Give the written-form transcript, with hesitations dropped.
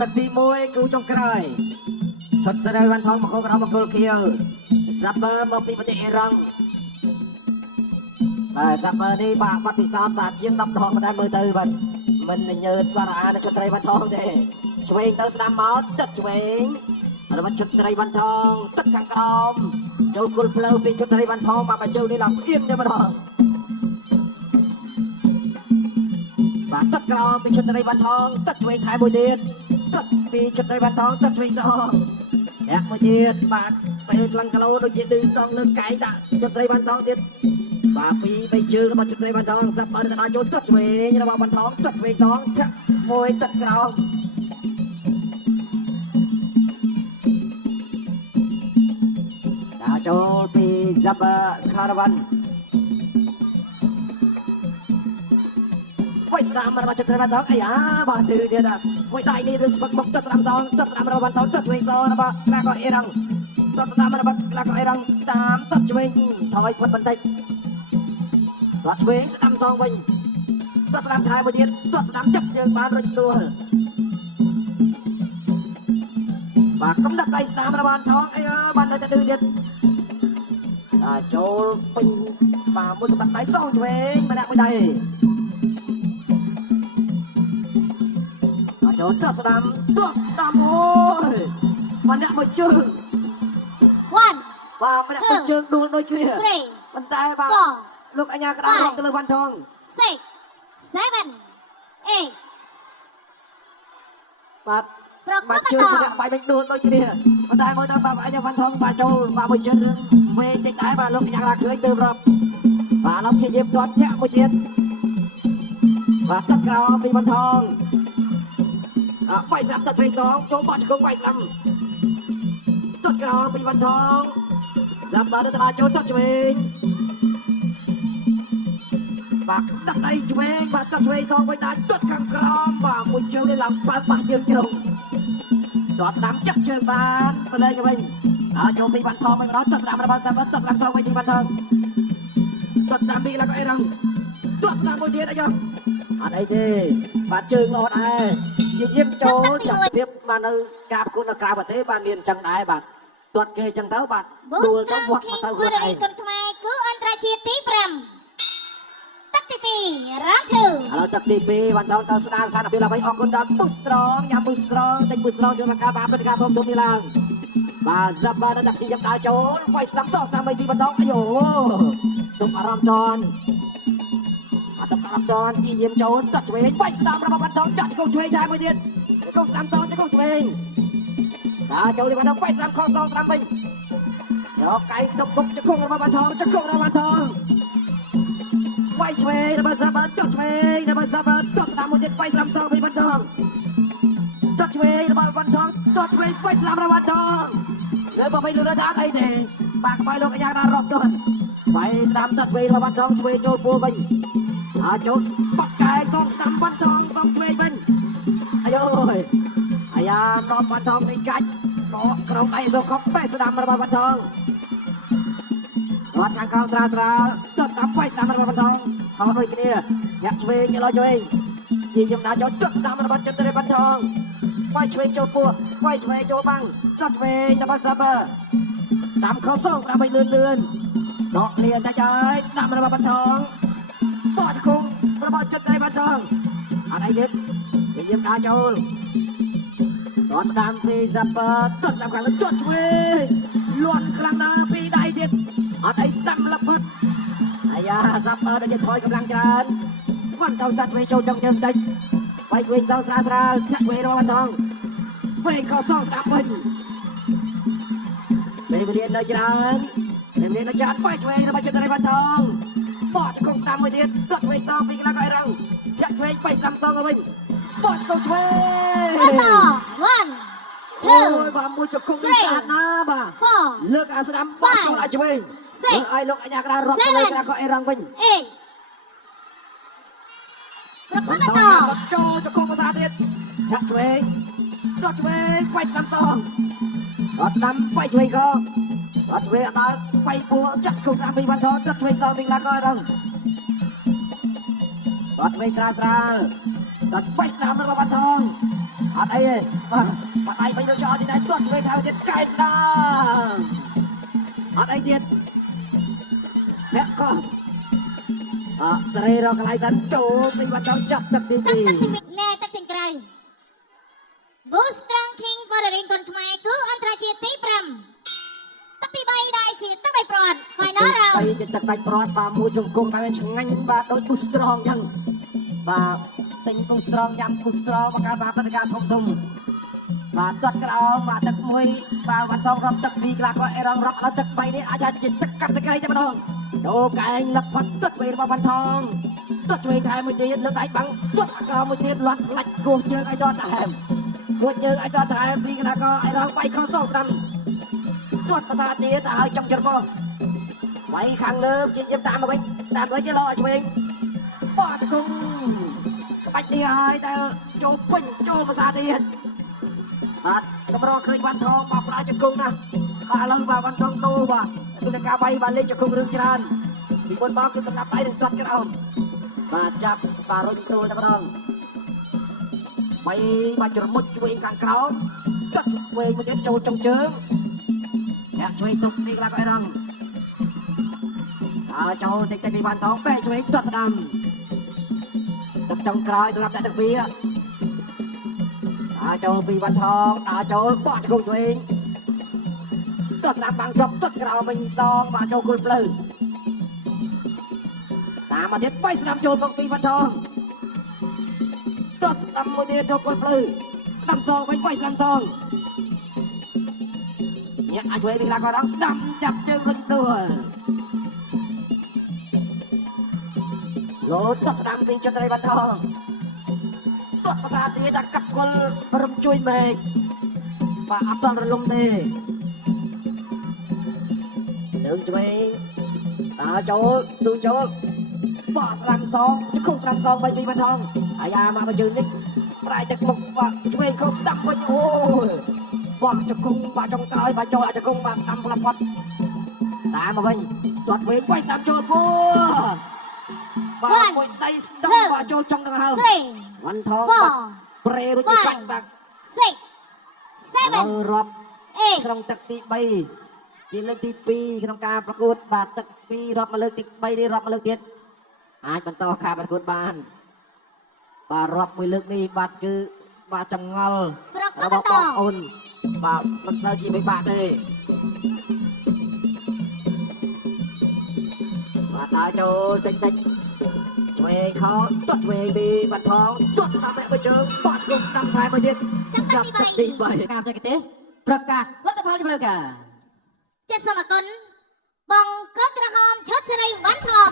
ទឹកទី1គឺចុងក្រោយឈុតសេរីវ៉ាន់ថងមកគោក្រមង្គលខៀវសាប់បឺមកពីប្រទេសអ៊ីរ៉ង់បាទសាប់បឺនេះបាទបាត់ពិសោធន៍បាទជាង10 ដងតែមើលទៅបាទមិនញើតបារអានៅឈុតសេរីវ៉ាន់ថងទេឆ្វេងទៅស្ដាំមកទឹកឆ្វេងរបស់ឈុតសេរីវ៉ាន់ថងទឹកខាងក្រោមចូលគល់ផ្លូវពីឈុតសេរីវ៉ាន់ថងបាទបញ្ជូននេះឡើងផ្អៀងតែម្ដងបាទទឹកក្រោមពីឈុតសេរីវ៉ាន់ថងទឹកឆ្វេងថែមួយទៀតទឹកពីឈុតសេរីវ៉ាន់ថងទឹកឆ្វេងសងយ៉ាក់មួយទៀតបាទពេលខ្លាំងគីឡូដូចជាឌឺដងលើកែងដាក់ឈុតសេរីវ៉ាន់ថងទៀតបាទពី3ជើងរបស់ឈុតសេរីវ៉ាន់ថងសាប់បើទៅដល់ចូលទឹកឆ្វេងរបស់វ៉ាន់ថងទឹកឆ្វេងសងចាក់មួយទឹកក្រោមចូលពីសាប់ការ៉ាវ៉ាន់មួយស្ដាំរបស់ចិត្តរបស់ថងអាយ៉ាបាទទឺទៀតមួយដៃនេះឬស្ពឹកបុកទឹកស្ដាំសងទឹកស្ដាំរបស់ថងទឹកឆ្វេងសងរបស់ក្លាកអ៊ីរ៉ង់ទឹកស្ដាំរបស់ក្លាកអ៊ីរ៉ង់តាមទឹកឆ្វេងថយផុតបន្តិចបាទឆ្វេងស្ដាំសងវិញទឹកស្ដាំថែមួយទៀតទឹកស្ដាំចាប់ជើងបានរុញដួលបាទកំដាក់ដៃស្ដាំរបស់ថងអាយ៉ាបានទៅទឺទៀតចូលពេញបាទមួយកំដាក់ដៃសងឆ្វេងម្នាក់មួយដៃចូលទឹកស្ដាំទឹកស្ដាំអូយម្នាក់មួយជើង1បាទម្នាក់មួយជើងដួលដូចគ្នាប៉ុន្តែបាទលោកអញ្ញាក្តាររកទៅលើវ៉ាន់ថង6 7 8បាទបាទជើងម្នាក់បាយមិនដួលដូចគ្នាប៉ុន្តែមើលទៅបាទអញ្ញាវ៉ាន់ថងបាទចូលបាទមួយជើងរឿងវែងតិចដែរបាទលោកអញ្ញាក្តារឃើញទៅរាប់បាទឡប់ព្យាយាមទាត់ចាក់មួយទៀតបាទទឹកក្រោមពីវ៉ាន់ថងបាយស្ដាំទឹកពេល2ចូលបោះជង្គង់បាយស្ដាំទឹកក្រោមពីវ៉ាន់ថងសាប់ដល់ទៅចូលទឹកឆ្វេងបាទទឹកដៃឆ្វេងបាទទឹកឆ្វេងសងវិញដែរទឹកខាងក្រោមបាទមួយជើងនេះឡើងបើបាក់យើងជ្រុងដល់ស្ដាំចាប់ជើងបានទៅលើទៅវិញចូលពីវ៉ាន់ថងមិនដល់ទឹកស្ដាំរបស់សាប់ទឹកស្ដាំសងវិញពីវ៉ាន់ថងទឹកស្ដាំពីឡើងអីរងទឹកស្ដាំមួយទៀតអីយ៉ាងអត់អីទេបាទជើងល្អដែរជាយាមចូលចាប់ទៀតបាននៅការប្រកួតនៅក្រៅប្រទេសបានមានអញ្ចឹងដែរបាទទាត់គេអញ្ចឹងទៅបាទដួលទៅវត្តមកទៅខ្លួនឯងគុណខ្មែរគឺអន្តរជាតិទី5ទឹកទី2រ៉ាជឺឥឡូវទឹកទី2វ៉ាន់ថងទៅស្ដារស្ថានភាពដើម្បីអរគុណដល់ពុះស្រងញ៉ាំពុះស្រងទិញពុះស្រងចូលមកការបាទព្រឹត្តិការណ៍ធំនេះឡើងបាទសាប់បានដាក់ជីយ៉ាប់ដើរចូលវាយស្ដាំសោះស្ដាំបីទីវ៉ាន់ថងអាយ៉ូទុកអារម្មណ៍តនទឹកអារម្មណ៍តនជាយាមចូលទឹកឆ្វេងវាយស្ដាំរបស់វ៉ាន់ថងចាក់កោឆ្វេងដែរមួយទៀតកោស្ដាំសងទៅកោឆ្វេងបាទចូលនេះវ៉ាន់ថងវាយស្ដាំខសងស្ដាំវិញយកកៃទុកបុកចង្គង់របស់វ៉ាន់ថងចង្គង់របស់វ៉ាន់ថងវាយឆ្វេងរបស់សាប់ទឹកឆ្វេងរបស់សាប់ទឹកស្ដាំមួយទៀតវាយស្ដាំសងវិញវ៉ាន់ថងទឹកឆ្វេងរបស់វ៉ាន់ថងទឹកឆ្វេងវាយស្ដាំរបស់វ៉ាន់ថងលើបើមិនលឿនដល់អីទេបាទក្បាយលោកអាយ៉ាដល់រត់ទៅវាយស្ដាំទឹកឆ្វេងរបស់វ៉ាន់ថងឆ្វេងចូលពួរវិញចូលបាត់កែកងស្ដាំវ៉ាន់ថងកងឆ្វេងវិញអាយ៉ូអាយ៉ាដល់វ៉ាន់ថងនេះកាច់ដកក្រុមអីសូកុបបែស្ដាំរបស់វ៉ាន់ថងគាត់ខាងក្រោមស្រាលស្រាលទឹកស្ដាំបែស្ដាំរបស់វ៉ាន់ថងខោដូចគ្នាញាក់ឆ្វេងឲ្យឆ្វេងជាយំដាចូលទឹកស្ដាំរបស់ចិត្តទេវ៉ាន់ថងវាយឆ្វេងចូលពួរវាយឆ្វេងចូលបាំងទឹកឆ្វេងរបស់សាប់ស្ដាំខោសងស្ដាំឲ្យលឿនដកលៀនតែចាយស្ដាំរបស់វ៉ាន់ថងបោះជង្គង់របស់ចិត្តទេវ៉ាន់ថងអត់អីទៀតជាយំដាចូលដល់ស្ដាំពីសាប់ទឹកចាំខាងលើទឹកឆ្វេងលន់ខ្លាំងណាស់ពីដៃទៀតអត់អីស្ដាំលឹកផុតអាយ៉ាសាប់ដូចជាថយកម្លាំងច្រើនវ៉ាន់ថងទឹកឆ្វេងចូលចុងជើងតិចវាយឆ្វេងសងស្រាលស្រាលចាក់ឆ្វេងរបស់វ៉ាន់ថងឆ្វេងខោសងស្ដាំវិញពេលវេលានៅច្រើនពេលវេលានៅច្រើនវាយឆ្វេងរបស់ចិត្តទេវ៉ាន់ថងបោះជង្គង់ស្ដាំមួយទៀតទឹកឆ្វេងសងពីក្លាកអីរងចាក់ឆ្វេងវាយស្ដាំសងទៅវិញបោះជង្គង់ឆ្វេងអូយបាទមួយជង្គង់នេះស្អាតណាស់បាទលើកអាស្ដាំបោះចូលឲ្យឆ្វេងឲ្យលោកអញ្ញាក្តាររត់ទៅលើក្លាកអីរងវិញប្រកបតចូលជង្គង់ភាសាទៀតចាក់ឆ្វេងទឹកឆ្វេងវាយស្ដាំសងអត់ស្ដាំវាយឆ្វេងក៏អត់ឆ្វេងអត់ដល់វាយពួរចាក់គូស្ដាំពីវ៉ាន់ថងទឹកឆ្វេងសងពីក្លាកអីរងអត់ឆ្វេងស្រាលស្រាលទឹកវាយស្ដាំរបស់វ៉ាន់ថង អត់អីទេបាទបាត់ដៃបីទៅចោលទីណែទាត់ឆ្វេងថែមទៀតកែស្ដាងអត់អីទៀតភក្ក៏ត្រីរកកន្លែងសិនចូលពីបាត់ចោលចាប់ទឹកទី ចាប់ 2 ទឹកទី2ណែទឹកចេញក្រៅ Boostrong King បរិរិញកុនខ្មែរគឺអន្តរជាតិទី5ទឹកទី3ដែលជាទឹកដៃព្រាត់ Final round ហើយជាទឹកដាច់ព្រាត់បាទមួយជង្គង់តែឆ្ងាញ់បាទដូច Boostrong អញ្ចឹងបាទទិញ Boostrong យ៉ាំ Boostrong បង្កើតបាទព្រឹត្តិការណ៍ធំបាទទាត់ក្រោមបាទទឹកមួយបាទវ៉ាន់ថងរកទឹក2ខ្លះក៏អេរ៉ងរកដល់ទឹក3នេះអាចជាទឹកកាត់ទឹកក្រៃតែម្ដងចូលកែងលឹកផាត់ទាត់វិញរបស់វ៉ាន់ថងទាត់ឆ្វេងថែមមួយទៀតលើកដៃបាំងទាត់ក្រោមមួយទៀតលាត់ផ្លាច់គោះជើងឲ្យដល់ថែមគោះជើងឲ្យដល់ថែមពីខ្លះក៏អេរ៉ងបាយខុសសងស្ដាំទាត់ប្រសាទៀតឲ្យចំច្របវាយខាងលើជាយាមតាមមកវិញតាមវិញជាលោឲ្យឆ្វេងបោះជង្គង់ក្បាច់នេះហើយដែលចូលពេញចូលប្រសាទៀតបាទកម្រឃើញវ៉ាន់ថងបោកផ្ដាល់ជង្គង់ណាបាទឥឡូវបាទវ៉ាន់ថងដូរបាទគឺតែការវាយបាទលេងជង្គង់រឿងច្រើនពីមុនមកគឺកំណាប់ដៃនឹងទាត់ក្រោមបាទចាប់បាទរុញដូរតែម្ដងវាយបាទច្រមុចឆ្វេងខាងក្រោមទាត់ឆ្វេងមួយទៀតចូលចុងជើងអ្នកឆ្វេងទុកពីខ្លះក៏អីរងចូលតិចតិចពីវ៉ាន់ថងបែកឆ្វេងទាត់ស្ដាំទឹកចុងក្រោយសម្រាប់អ្នកទឹកវាចូលពីវ៉ាន់ថងចូលបោះជង្គង់ឆ្វេងទាត់ស្ដាំបាំងជាប់ទាត់ក្រោមវិញសងបាទចូលគល់ភ្លៅតាមមកទៀតបែកស្ដាំចូលមកពីវ៉ាន់ថងទាត់ស្ដាំមួយទៀតចូលគល់ភ្លៅស្ដាំសងវិញបែកស្ដាំសងអ្នកអាចឆ្វេងពីខ្លះក៏រងស្ដាំចាប់ជើងរុញដួលលោតទាត់ស្ដាំពីចន្ទ្រីវ៉ាន់ថងទាត់ភាសាទៀតដាក់កាប់គល់រំជួយមេឃបាទអត់ដល់រលំទេជើងឆ្វេងចូលស្ទូចូលបោះស្ដាំសងជង្គង់ស្ដាំសងវិញពីវ៉ាន់ថងអាយ៉ាមកជើងនេះប្រាយទឹកមុខបាទឆ្វេងខុសស្ដាំវិញអូយបោះជង្គង់បាទចុងក្រោយបាទចូលជង្គង់បាទស្ដាំផ្លាប់ផុតតាមមកវិញទាត់ឆ្វេងបែកស្ដាំចូលពោះបាទមួយដៃស្ដាំបាទចូលចុងដង្ហើមវ៉ាន់ថងបាទប្រេរួចទៅសាច់បាទ 6 7 រាប់ 8 ក្នុងទឹកទី3ជាលើកទី2ក្នុងការប្រកួតបាទទឹក2រាប់មកលើកទី3នេះរាប់មកលើកទៀតអាចបន្តការប្រកួតបានបាទរាប់មួយលើកនេះបាទគឺបាទចង្អល់របស់បងប្អូនបាទមិនសូវជាពិបាកទេបាទដើរចូលតិចតិចឆ្វេងខោទាត់ឆ្វេងពីវ៉ាន់ថងទាត់ស្ដាំអ្នកបើជើងបោះឆ្កុំស្ដាំថែមមួយទៀតចាប់ទឹកទី3ការបច្ចេកទេសប្រកាសលទ្ធផលជាផ្លូវការ ចិត្តសូមអគុណបងកឹកក្រហមឈុតសេរីវ៉ាន់ថង